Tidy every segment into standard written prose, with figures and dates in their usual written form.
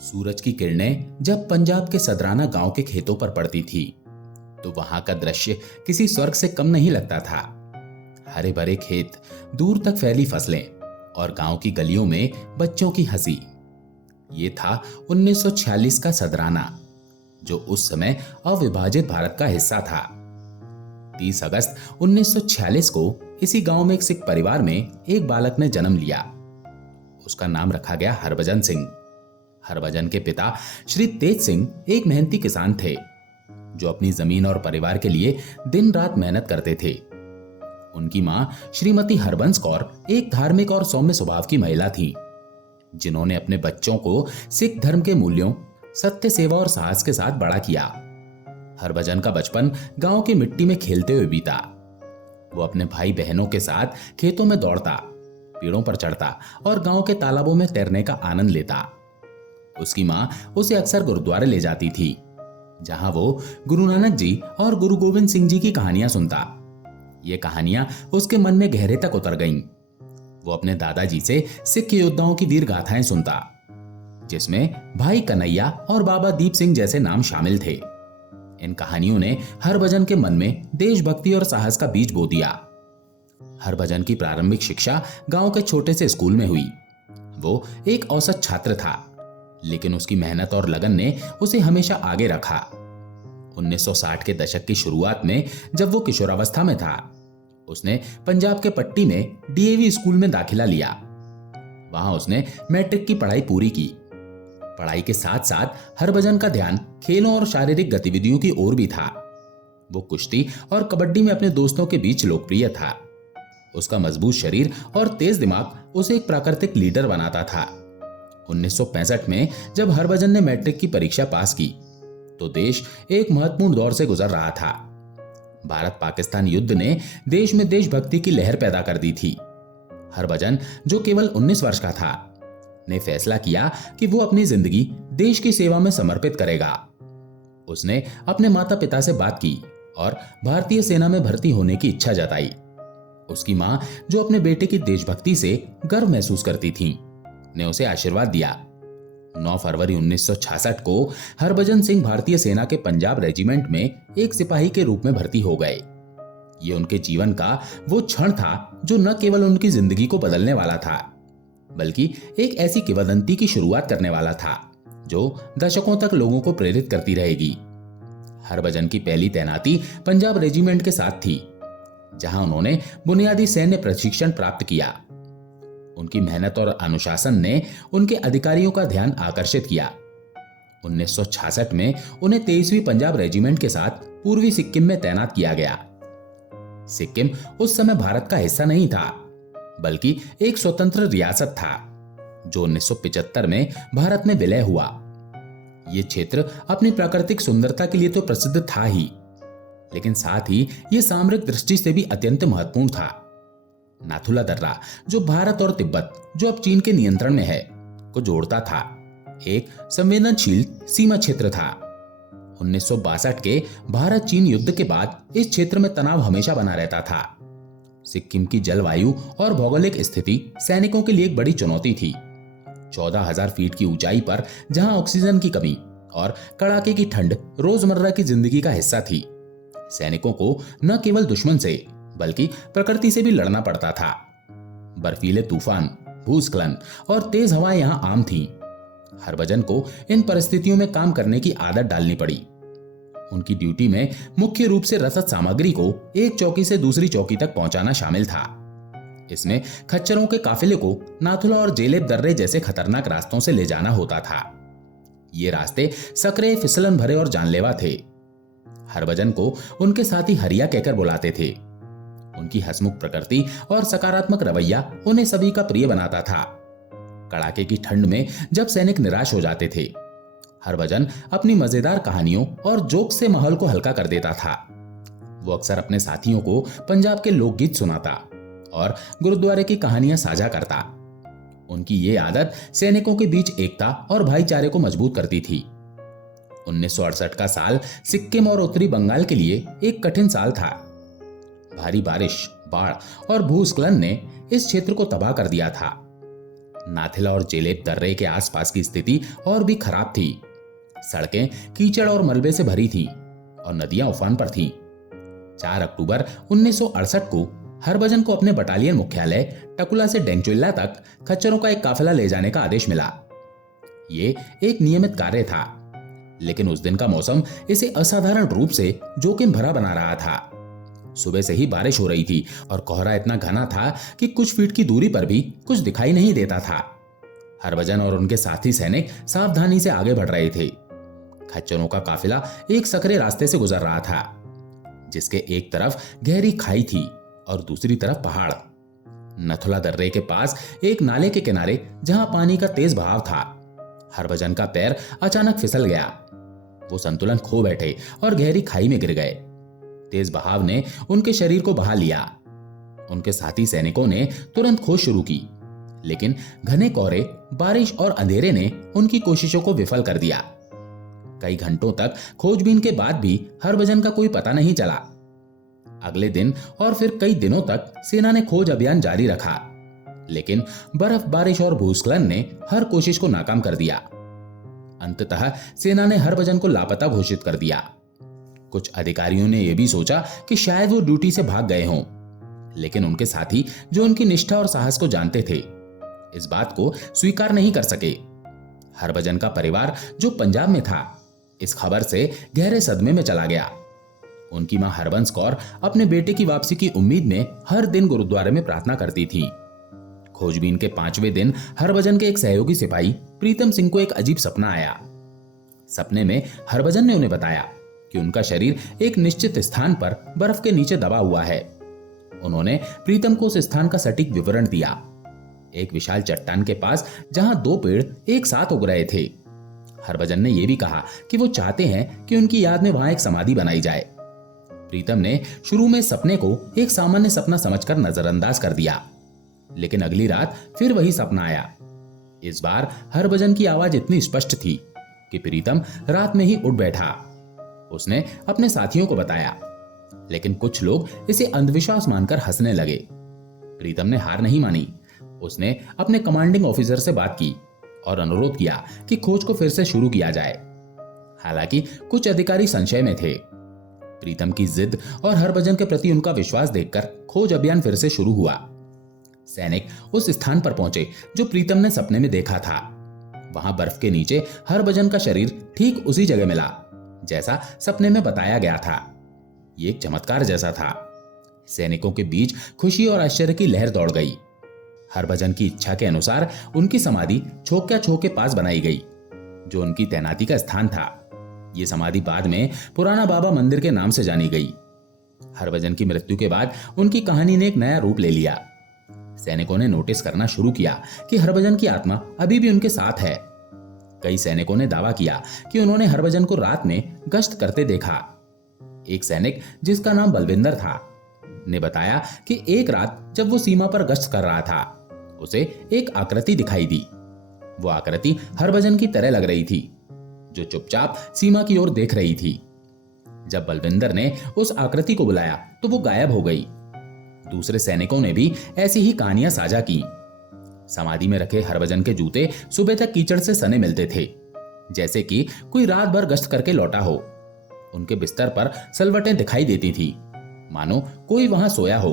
सूरज की किरणें जब पंजाब के सदराना गांव के खेतों पर पड़ती थी तो वहां का दृश्य किसी स्वर्ग से कम नहीं लगता था। हरे भरे खेत, दूर तक फैली फसलें और गांव की गलियों में बच्चों की हंसी। ये था 1946 का सदराना, जो उस समय अविभाजित भारत का हिस्सा था। 30 अगस्त 1946 को इसी गांव में एक सिख परिवार में एक बालक ने जन्म लिया। उसका नाम रखा गया हरभजन सिंह। हरभजन के पिता श्री तेज सिंह एक मेहनती किसान थे, जो अपनी जमीन और परिवार के लिए दिन रात मेहनत करते थे। उनकी मां श्रीमती हरबंस कौर एक धार्मिक और सौम्य स्वभाव की महिला थी, जिन्होंने अपने बच्चों को सिख धर्म के मूल्यों, सत्य, सेवा और साहस के साथ बड़ा किया। हरभजन का बचपन गांव की मिट्टी में खेलते हुए बीता। वो अपने भाई बहनों के साथ खेतों में दौड़ता, पेड़ों पर चढ़ता और गांव के तालाबों में तैरने का आनंद लेता। उसकी मां उसे अक्सर गुरुद्वारे ले जाती थी, जहां वो गुरु नानक जी और गुरु गोविंद सिंह जी की कहानियां सुनता। ये कहानियां उसके मन में गहरे तक उतर गईं। वो अपने दादाजी से सिख योद्धाओं की वीर गाथाएं सुनता, जिसमें भाई कन्हैया और बाबा दीप सिंह जैसे नाम शामिल थे। इन कहानियों ने हरभजन के मन में देशभक्ति और साहस का बीज बो दिया। हरभजन की प्रारंभिक शिक्षा गांव के छोटे से स्कूल में हुई। वो एक औसत छात्र था, लेकिन उसकी मेहनत और लगन ने उसे हमेशा आगे रखा। 1960 के दशक की शुरुआत में जब वो किशोरावस्था में था, उसने पंजाब के पट्टी में डीएवी स्कूल में दाखिला लिया। वहां उसने मैट्रिक की पढ़ाई पूरी की। पढ़ाई के साथ साथ हरभजन का ध्यान खेलों और शारीरिक गतिविधियों की ओर भी था। वो कुश्ती और कबड्डी में अपने दोस्तों के बीच लोकप्रिय था। उसका मजबूत शरीर और तेज दिमाग उसे एक प्राकृतिक लीडर बनाता था। 1965 में जब हरभजन ने मैट्रिक की परीक्षा पास की, तो देश एक महत्वपूर्ण दौर से गुजर रहा था। भारत पाकिस्तान युद्ध ने देश में देशभक्ति की लहर पैदा कर दी थी। हरभजन, जो केवल 19 वर्ष का था, ने फैसला किया कि वो अपनी जिंदगी देश की सेवा में समर्पित करेगा। उसने अपने माता पिता से बात की और भारतीय सेना में भर्ती होने की इच्छा जताई। उसकी मां, जो अपने बेटे की देशभक्ति से गर्व महसूस करती थी, ने उसे आशीर्वाद दिया। 9 फरवरी 1966 को हरभजन सिंह भारतीय सेना के पंजाब रेजिमेंट में एक सिपाही के रूप में भर्ती हो गए। ये उनके जीवन का वो क्षण था जो न केवल उनकी जिंदगी को बदलने वाला था, बल्कि एक ऐसी किंवदंती की शुरुआत करने वाला था जो दशकों तक लोगों को प्रेरित करती रहेगी। हरभजन की पहली तैनाती पंजाब रेजिमेंट के साथ थी, जहां उन्होंने बुनियादी सैन्य प्रशिक्षण प्राप्त किया। उनकी मेहनत और अनुशासन ने उनके अधिकारियों का ध्यान आकर्षित किया। 1966 में उन्हें 23वीं पंजाब रेजिमेंट के साथ पूर्वी सिक्किम में तैनात किया गया। सिक्किम उस समय भारत का हिस्सा नहीं था, बल्कि एक स्वतंत्र रियासत था, जो 1975 में भारत में विलय हुआ। यह क्षेत्र अपनी प्राकृतिक सुंदरता के लिए तो प्रसिद्ध था ही, लेकिन साथ ही यह सामरिक दृष्टि से भी अत्यंत महत्वपूर्ण था। नाथुला दर्रा, जो भारत और तिब्बत, जो अब चीन के नियंत्रण में है, को जोड़ता था, एक संवेदनशील सीमा क्षेत्र था। 1962 के भारत चीन युद्ध के बाद इस क्षेत्र में तनाव हमेशा बना रहता था। सिक्किम की जलवायु और भौगोलिक स्थिति सैनिकों के लिए एक बड़ी चुनौती थी। 14,000 फीट की ऊंचाई पर जहां ऑक्सीजन की कमी और कड़ाके की ठंड रोजमर्रा की जिंदगी का हिस्सा थी, सैनिकों को न केवल दुश्मन से बल्कि प्रकृति से भी लड़ना पड़ता था। बर्फीले तूफान, भूस्खलन और तेज हवाएं यहां आम थीं। हरभजन को इन परिस्थितियों में काम करने की आदत डालनी पड़ी। उनकी ड्यूटी में मुख्य रूप से रसद सामग्री को एक चौकी से दूसरी चौकी तक पहुंचाना शामिल था। इसमें खच्चरों के काफिले को नाथुला और जेलेब दर्रे जैसे खतरनाक रास्तों से ले जाना होता था। ये रास्ते सकरे, फिसलन भरे और जानलेवा थे। हरभजन को उनके साथी हरिया कहकर बुलाते थे। उनकी हंसमुख प्रकृति और सकारात्मक रवैया उन्हें सभी का प्रिय बनाता था। कड़ाके की ठंड में जब सैनिक निराश हो जाते थे, हरभजन अपनी मजेदार कहानियों और जोक से माहौल को हल्का कर देता था। वो अक्सर अपने साथियों को पंजाब के लोकगीत सुनाता और गुरुद्वारे की कहानियां साझा करता। उनकी ये आदत सैनिकों के बीच एकता और भाईचारे को मजबूत करती थी। 1968 का साल सिक्किम और उत्तरी बंगाल के लिए एक कठिन साल था। भारी बारिश, बाढ़ और भूस्खलन ने इस क्षेत्र को तबाह कर दिया था। नाथिला और जेलेब दर्रे के आसपास की स्थिति और भी खराब थी। सड़कें कीचड़ और मलबे से भरी थीं और नदियां उफान पर थीं। 4 अक्टूबर 1968 को हरभजन को अपने बटालियन मुख्यालय टकुला से डेंगचुल्ला तक खच्चरों का एक काफिला ले जाने का आदेश मिला। ये एक नियमित कार्य था, लेकिन उस दिन का मौसम इसे असाधारण रूप से जोखिम भरा बना रहा था। सुबह से ही बारिश हो रही थी और कोहरा इतना घना था कि कुछ फीट की दूरी पर भी कुछ दिखाई नहीं देता था। हरभजन और उनके साथी सैनिक सावधानी से आगे बढ़ रहे थे। खच्चरों का काफिला एक सकरे रास्ते से गुजर रहा था, जिसके एक तरफ गहरी खाई थी और दूसरी तरफ पहाड़। नथुला दर्रे के पास एक नाले के किनारे जहां पानी का तेज बहाव था, हरभजन का पैर अचानक फिसल गया। वो संतुलन खो बैठे और गहरी खाई में गिर गए। तेज बहाव ने उनके शरीर को बहा लिया। उनके साथी सैनिकों ने तुरंत खोज शुरू की, लेकिन घने कोहरे, बारिश और अंधेरे ने उनकी कोशिशों को विफल कर दिया। कई घंटों तक खोजबीन के बाद भी हरभजन का कोई पता नहीं चला। अगले दिन और फिर कई दिनों तक सेना ने खोज अभियान जारी रखा, लेकिन बर्फ, बारिश और भूस्खलन ने हर कोशिश को नाकाम कर दिया। अंततः सेना ने हरभजन को लापता घोषित कर दिया। कुछ अधिकारियों ने यह भी सोचा कि शायद वो ड्यूटी से भाग गए हों, लेकिन उनके साथी, जो उनकी निष्ठा और साहस को जानते थे, इस बात को स्वीकार नहीं कर सके। हरभजन का परिवार, जो पंजाब में था, इस खबर से गहरे सदमे में चला गया। उनकी मां हरबंस कौर अपने बेटे की वापसी की उम्मीद में हर दिन गुरुद्वारे में प्रार्थना करती थी। खोजबीन के 5वें दिन हरभजन के एक सहयोगी सिपाही प्रीतम सिंह को एक अजीब सपना आया। सपने में हरभजन ने उन्हें बताया कि उनका शरीर एक निश्चित स्थान पर बर्फ के नीचे दबा हुआ है। उन्होंने प्रीतम को उस स्थान का सटीक विवरण दिया। एक विशाल चट्टान के पास जहां 2 पेड़ एक साथ उग रहे थे। हरभजन ने यह भी कहा कि वो चाहते हैं कि उनकी याद में वहां एक समाधि बनाई जाए। प्रीतम ने शुरू में सपने को एक सामान्य सपना समझकर नजरअंदाज कर दिया, लेकिन अगली रात फिर वही सपना आया। इस बार हरभजन की आवाज इतनी स्पष्ट थी कि प्रीतम रात में ही उठ बैठा। उसने अपने साथियों को बताया, लेकिन कुछ लोग इसे अंधविश्वास मानकर हंसने लगे। प्रीतम ने हार नहीं मानी। उसने अपने कमांडिंग ऑफिसर से बात की और अनुरोध किया कि खोज को फिर से शुरू किया जाए। हालांकि कुछ अधिकारी संशय में थे। प्रीतम की जिद और हरभजन के प्रति उनका विश्वास देखकर खोज अभियान फिर से शुरू हुआ। सैनिक उस स्थान पर पहुंचे जो प्रीतम ने सपने में देखा था। वहां बर्फ के नीचे हरभजन का शरीर ठीक उसी जगह मिला जैसा सपने में बताया गया था। ये एक चमत्कार जैसा था। सैनिकों के बीच खुशी और आश्चर्य की लहर दौड़ गई। हरभजन की इच्छा के अनुसार उनकी समाधि छोक्या छो के पास बनाई गई, जो उनकी तैनाती का स्थान था। ये समाधि बाद में पुराना बाबा मंदिर के नाम से जानी गई। हरभजन की मृत्यु के बाद उनकी कहानी ने एक नया रूप ले लिया। सैनिकों ने नोटिस करना शुरू किया कि हरभजन की आत्मा अभी भी उनके साथ है। कई सैनिकों ने दावा किया कि उन्होंने हरभजन को रात में गश्त करते देखा। एक सैनिक, जिसका नाम बलविंदर था, ने बताया कि एक रात जब वो सीमा पर गश्त कर रहा था, उसे एक आकृति दिखाई दी। वो आकृति हरभजन की तरह लग रही थी, जो चुपचाप सीमा की ओर देख रही थी। जब बलविंदर ने उस आकृति को बुलाया तो वो गायब हो गई। दूसरे सैनिकों ने भी ऐसी ही कहानियां साझा की। समाधि में रखे हरभजन के जूते सुबह तक कीचड़ से सने मिलते थे, जैसे कि कोई रात भर गश्त करके लौटा हो। उनके बिस्तर पर सलवटें दिखाई देती थी, मानो कोई वहां सोया हो।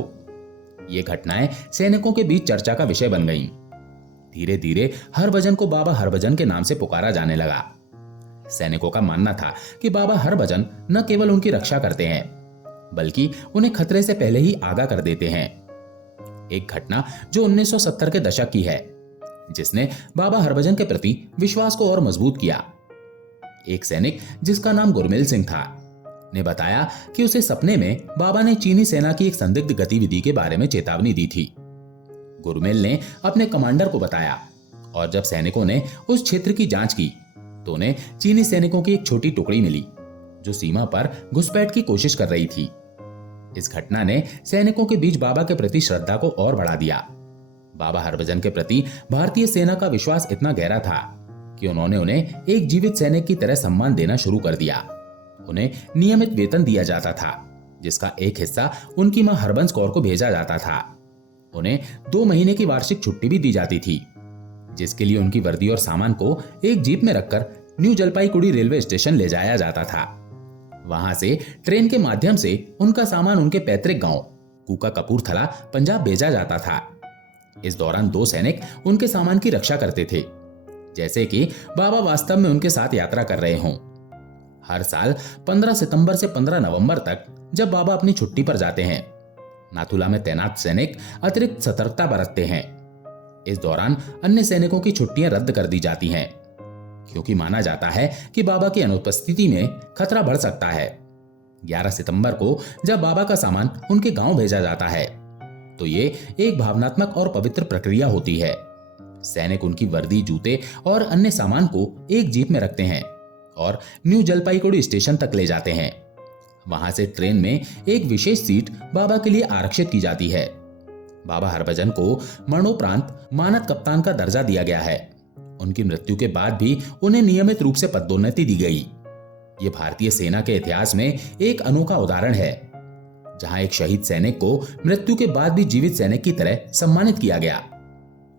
ये घटनाएं सैनिकों के बीच चर्चा का विषय बन गईं। धीरे धीरे हरभजन को बाबा हरभजन के नाम से पुकारा जाने लगा। सैनिकों का मानना था कि बाबा हरभजन न केवल उनकी रक्षा करते हैं, बल्कि उन्हें खतरे से पहले ही आगाह कर देते हैं। एक घटना जो 1970 के दशक की है, जिसने बाबा हरभजन के प्रति विश्वास को और मजबूत किया। एक सैनिक, जिसका नाम गुरमिल सिंह था, ने बताया कि उसे सपने में बाबा ने चीनी सेना की एक संदिग्ध गतिविधि के बारे में चेतावनी दी थी। गुरमिल ने अपने कमांडर को बताया, और जब सैनिकों ने उस क्षेत्र की जांच की तो उन्हें चीनी सैनिकों की एक छोटी टुकड़ी मिली जो सीमा पर घुसपैठ की कोशिश कर रही थी। इस घटना ने सैनिकों के बीच बाबा के प्रति श्रद्धा को और बढ़ा दिया। बाबा हरभजन के प्रति भारतीय सेना का विश्वास इतना गहरा था कि उन्होंने उन्हें एक जीवित सैनिक की तरह सम्मान देना शुरू कर दिया। उन्हें नियमित वेतन दिया जाता था, जिसका एक हिस्सा उनकी मां हरबंस कौर को भेजा जाता था। उन्हें 2 महीने की वार्षिक छुट्टी भी दी जाती थी। जिसके लिए उनकी वर्दी और सामान को एक जीप में रखकर न्यू जलपाईगुड़ी रेलवे स्टेशन ले जाया जाता था। वहां से ट्रेन के माध्यम से उनका सामान उनके पैतृक गांव कूका कपूरथला पंजाब भेजा जाता था। इस दौरान 2 सैनिक उनके सामान की रक्षा करते थे, जैसे कि बाबा वास्तव में उनके साथ यात्रा कर रहे हों। हर साल 15 सितंबर से 15 नवंबर तक जब बाबा अपनी छुट्टी पर जाते हैं, नाथुला में तैनात सैनिक अतिरिक्त सतर्कता बरतते हैं। इस दौरान अन्य सैनिकों की छुट्टियां रद्द कर दी जाती हैं, क्योंकि माना जाता है कि बाबा की अनुपस्थिति में खतरा बढ़ सकता है। 11 सितंबर को जब बाबा का सामान उनके गांव भेजा जाता है, तो ये एक भावनात्मक और पवित्र प्रक्रिया होती है। सैनिक उनकी वर्दी, जूते और अन्य सामान को एक जीप में रखते हैं और न्यू जलपाईगुड़ी स्टेशन तक ले जाते हैं। वहां से ट्रेन में एक विशेष सीट बाबा के लिए आरक्षित की जाती है। बाबा हरभजन को मरणोपरांत मानद कप्तान का दर्जा दिया गया है। उनकी मृत्यु के बाद भी उन्हें नियमित रूप से पदोन्नति दी गई। ये भारतीय सेना के इतिहास में एक अनोखा उदाहरण है, जहां एक शहीद सैनिक को मृत्यु के बाद भी जीवित सैनिक की तरह सम्मानित किया गया।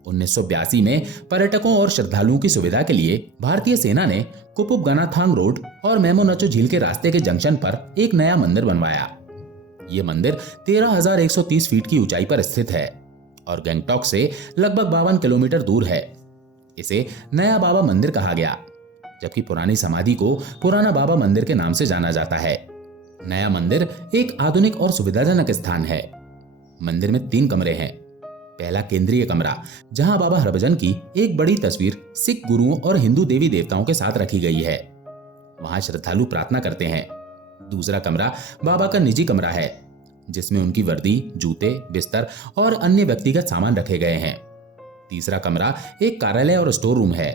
1982 में पर्यटकों और श्रद्धालुओं की सुविधा के लिए भारतीय सेना ने कुपुप गनाथांग रोड और मेमो नचो झील के रास्ते के जंक्शन पर एक नया मंदिर बनवाया। यह मंदिर 13,130 फीट की ऊंचाई पर स्थित है और गंगटोक से लगभग 52 किलोमीटर दूर है। इसे नया बाबा मंदिर कहा गया, जबकि पुरानी समाधि को पुराना बाबा मंदिर के नाम से जाना जाता है। नया मंदिर एक आधुनिक और सुविधाजनक स्थान है। मंदिर में 3 कमरे हैं। पहला केंद्रीय कमरा, जहां बाबा हरभजन की एक बड़ी तस्वीर सिख गुरुओं और हिंदू देवी देवताओं के साथ रखी गई है। वहां श्रद्धालु प्रार्थना करते हैं। दूसरा कमरा बाबा का निजी कमरा है, जिसमें उनकी वर्दी, जूते, बिस्तर और अन्य व्यक्तिगत सामान रखे गए हैं। तीसरा कमरा एक कार्यालय और स्टोर रूम है,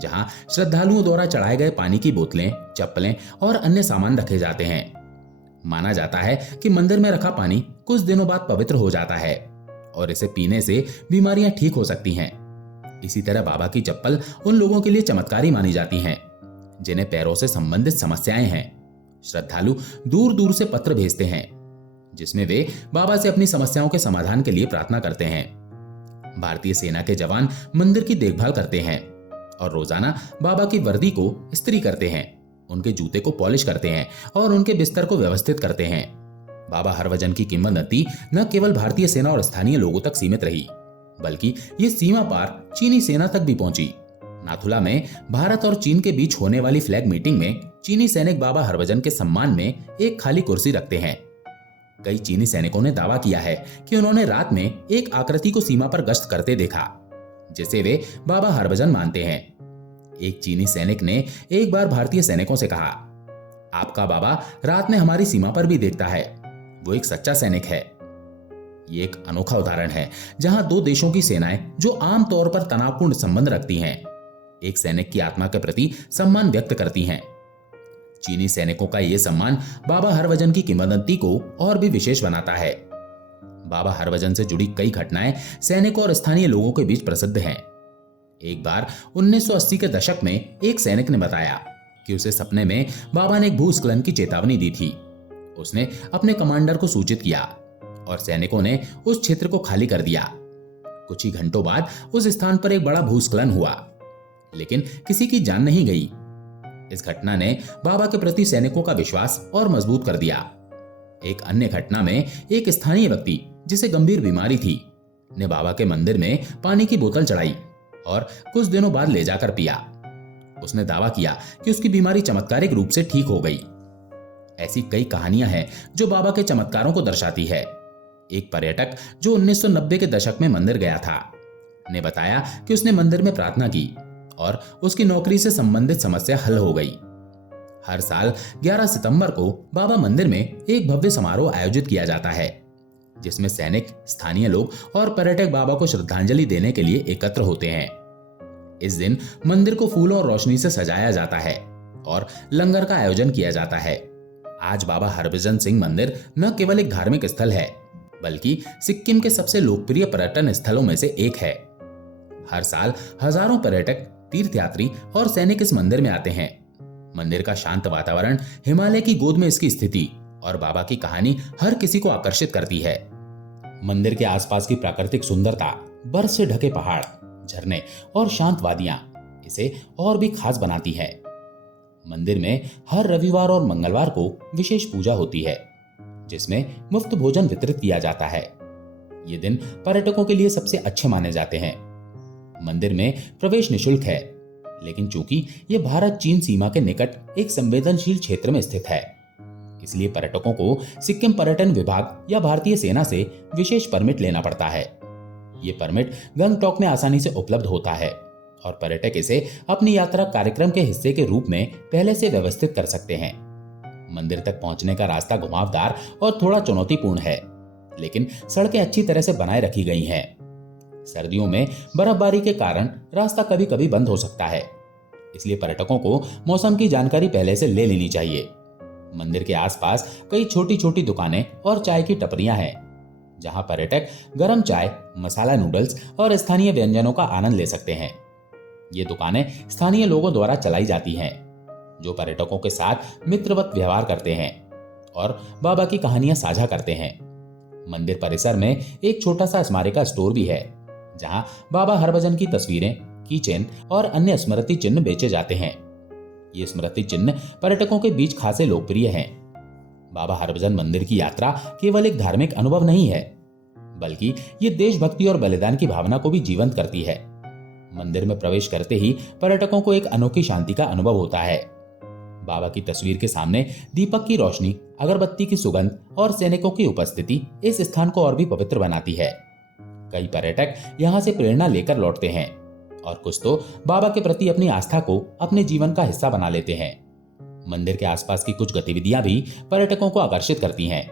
जहां श्रद्धालुओं द्वारा चढ़ाए गए पानी की बोतलें, चप्पलें और अन्य सामान रखे जाते हैं। माना जाता है कि मंदिर में रखा पानी कुछ दिनों बाद पवित्र हो जाता है और इसे पीने से बीमारियां ठीक हो सकती हैं। इसी तरह बाबा की चप्पल उन लोगों के लिए चमत्कारी मानी जाती हैं जिन्हें पैरों से संबंधित समस्याएं हैं। श्रद्धालु दूर दूर से पत्र भेजते हैं, जिसमें वे बाबा से अपनी समस्याओं के समाधान के लिए प्रार्थना करते हैं। भारतीय सेना के जवान मंदिर की देखभाल करते हैं और रोजाना बाबा की वर्दी को इस्त्री करते हैं, उनके जूते को पॉलिश करते हैं और उनके बिस्तर को व्यवस्थित करते हैं। बाबा हरभजन की किंवदंती न केवल भारतीय सेना और स्थानीय लोगों तक सीमित रही, बल्कि ये सीमा पार चीनी सेना तक भी पहुंची। नाथुला में भारत और चीन के बीच होने वाली फ्लैग मीटिंग में चीनी सैनिक बाबा हरभजन के सम्मान में एक खाली कुर्सी रखते हैं। कई चीनी सैनिकों ने दावा किया है कि उन्होंने रात में एक आकृति को सीमा पर गश्त करते देखा, जिसे वे बाबा हरभजन मानते हैं। एक चीनी सैनिक ने एक बार भारतीय सैनिकों से कहा, आपका बाबा रात में हमारी सीमा पर भी देखता है, वो एक सच्चा सैनिक है। ये एक अनोखा उदाहरण है जहां 2 देशों की सेनाएं जो आम तौर पर तनावपूर्ण संबंध रखती हैं, एक सैनिक की आत्मा के प्रति सम्मान व्यक्त करती हैं। चीनी सैनिकों का यह सम्मान बाबा हरभजन की किंवदंती को और भी विशेष बनाता है। बाबा हरभजन से जुड़ी कई घटनाएं सैनिकों और स्थानीय लोगों के बीच प्रसिद्ध हैं। एक बार 1980 के दशक में एक सैनिक ने बताया कि उसे सपने में बाबा ने एक भूस्खलन की चेतावनी दी थी। उसने अपने कमांडर को सूचित किया और सैनिकों ने उस क्षेत्र को खाली कर दिया। कुछ ही घंटों बाद उस स्थान पर एक बड़ा भूस्खलन हुआ, लेकिन किसी की जान नहीं गई। इस घटना ने बाबा के प्रति सैनिकों का विश्वास और मजबूत कर दिया। एक अन्य घटना में एक स्थानीय व्यक्ति जिसे गंभीर बीमारी थी ने बाबा के मंदिर में पानी की बोतल चढ़ाई और कुछ दिनों बाद ले जाकर पिया। उसने दावा किया कि उसकी बीमारी चमत्कारिक रूप से ठीक हो गई। ऐसी कई कहानियां हैं जो बाबा के चमत्कारों को दर्शाती है। एक पर्यटक जो 1990 के दशक में मंदिर गया था ने बताया कि उसने मंदिर में प्रार्थना की और उसकी नौकरी से संबंधित समस्या हल हो गई। हर साल 11 सितंबर को बाबा मंदिर में एक भव्य समारोह आयोजित किया जाता है, जिसमें सैनिक, स्थानीय लोग और पर्यटक बाबा को श्रद्धांजलि देने के लिए एकत्र होते हैं। इस दिन मंदिर को फूलों और रोशनी से सजाया जाता है और लंगर का आयोजन किया जाता है। आज बाबा हरभजन सिंह मंदिर न केवल एक धार्मिक स्थल है, बल्कि सिक्किम के सबसे लोकप्रिय पर्यटन स्थलों में से एक है। हर साल हजारों पर्यटक, तीर्थयात्री और सैनिक इस मंदिर में आते हैं। मंदिर का शांत वातावरण, हिमालय की गोद में इसकी स्थिति और बाबा की कहानी हर किसी को आकर्षित करती है। मंदिर के आसपास की प्राकृतिक सुंदरता, बर्फ से ढके पहाड़, झरने और शांत वादियां इसे और भी खास बनाती हैं। मंदिर में हर रविवार और मंगलवार को विशेष पूजा होती है, जिसमें मुफ्त भोजन वितरित किया जाता है। ये दिन पर्यटकों के लिए सबसे अच्छे माने जाते हैं। मंदिर में प्रवेश निशुल्क है, लेकिन चूंकि ये भारत चीन सीमा के निकट एक संवेदनशील क्षेत्र में स्थित है, इसलिए पर्यटकों को सिक्किम पर्यटन विभाग या भारतीय सेना से विशेष परमिट लेना पड़ता है। ये परमिट गंगटोक में आसानी से उपलब्ध होता है और पर्यटक इसे अपनी यात्रा कार्यक्रम के हिस्से के रूप में पहले से व्यवस्थित कर सकते हैं। मंदिर तक पहुंचने का रास्ता घुमावदार और थोड़ा चुनौतीपूर्ण है, लेकिन सड़कें अच्छी तरह से बनाए रखी गई हैं। सर्दियों में बर्फबारी के कारण रास्ता कभी कभी बंद हो सकता है, इसलिए पर्यटकों को मौसम की जानकारी पहले से ले लेनी चाहिए। मंदिर के आसपास कई छोटी छोटी दुकानें और चाय की टपरियां हैं, जहां पर्यटक गर्म चाय, मसाला नूडल्स और स्थानीय व्यंजनों का आनंद ले सकते हैं। ये दुकानें स्थानीय लोगों द्वारा चलाई जाती हैं, जो पर्यटकों के साथ मित्रवत व्यवहार करते हैं और बाबा की कहानियां साझा करते हैं। मंदिर परिसर में एक छोटा सा स्मारिका स्टोर भी है, जहां बाबा हरभजन की तस्वीरें, कीचेन और अन्य स्मृति चिन्ह बेचे जाते हैं। ये स्मृति चिन्ह पर्यटकों के बीच खासे लोकप्रिय हैं। बाबा हरभजन मंदिर की यात्रा केवल एक धार्मिक अनुभव नहीं है, बल्कि ये देशभक्ति और बलिदान की भावना को भी जीवंत करती है। मंदिर में प्रवेश करते ही पर्यटकों को एक अनोखी शांति का अनुभव होता है। बाबा की तस्वीर के सामने दीपक की रोशनी, अगरबत्ती की सुगंध और सैनिकों की उपस्थिति इस स्थान को और भी पवित्र बनाती है। कई पर्यटक यहाँ से प्रेरणा लेकर लौटते हैं और कुछ तो बाबा के प्रति अपनी आस्था को अपने जीवन का हिस्सा बना लेते हैं। मंदिर के आसपास की कुछ गतिविधियां भी पर्यटकों को आकर्षित करती हैं।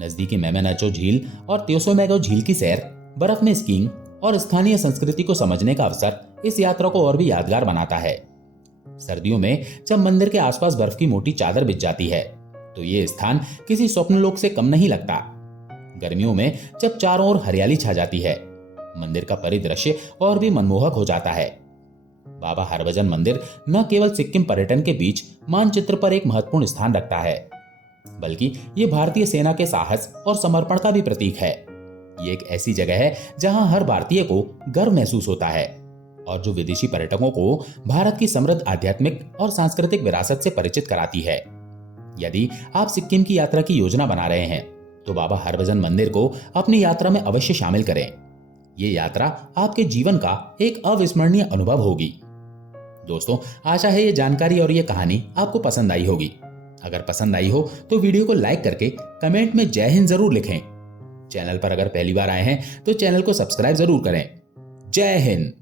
नजदीकी मेमेनाचो झील और त्योसोमैगो झील की सैर, बर्फ में स्कीइंग और स्थानीय संस्कृति को समझने का अवसर इस यात्रा को और भी यादगार बनाता है। सर्दियों में जब मंदिर के आसपास बर्फ की मोटी चादर बिछ जाती है, तो ये स्थान किसी स्वप्नलोक से कम नहीं लगता। गर्मियों में जब चारों ओर हरियाली छा जाती है, मंदिर का परिदृश्य और भी मनमोहक हो जाता है। बाबा हरभजन मंदिर न केवल सिक्किम पर्यटन के बीच मानचित्र पर एक महत्वपूर्ण स्थान रखता है, बल्कि ये भारतीय सेना के साहस और समर्पण का भी प्रतीक है। ये एक ऐसी जगह है जहां हर भारतीय को गर्व महसूस होता है और जो विदेशी पर्यटकों को भारत की समृद्ध आध्यात्मिक और सांस्कृतिक विरासत से परिचित कराती है। यदि आप सिक्किम की यात्रा की योजना बना रहे हैं, तो बाबा हरभजन मंदिर को अपनी यात्रा में अवश्य शामिल करें। ये यात्रा आपके जीवन का एक अविस्मरणीय अनुभव होगी। दोस्तों, आशा है ये जानकारी और ये कहानी आपको पसंद आई होगी। अगर पसंद आई हो तो वीडियो को लाइक करके कमेंट में जय हिंद जरूर लिखें। चैनल पर अगर पहली बार आए हैं तो चैनल को सब्सक्राइब जरूर करें। जय हिंद।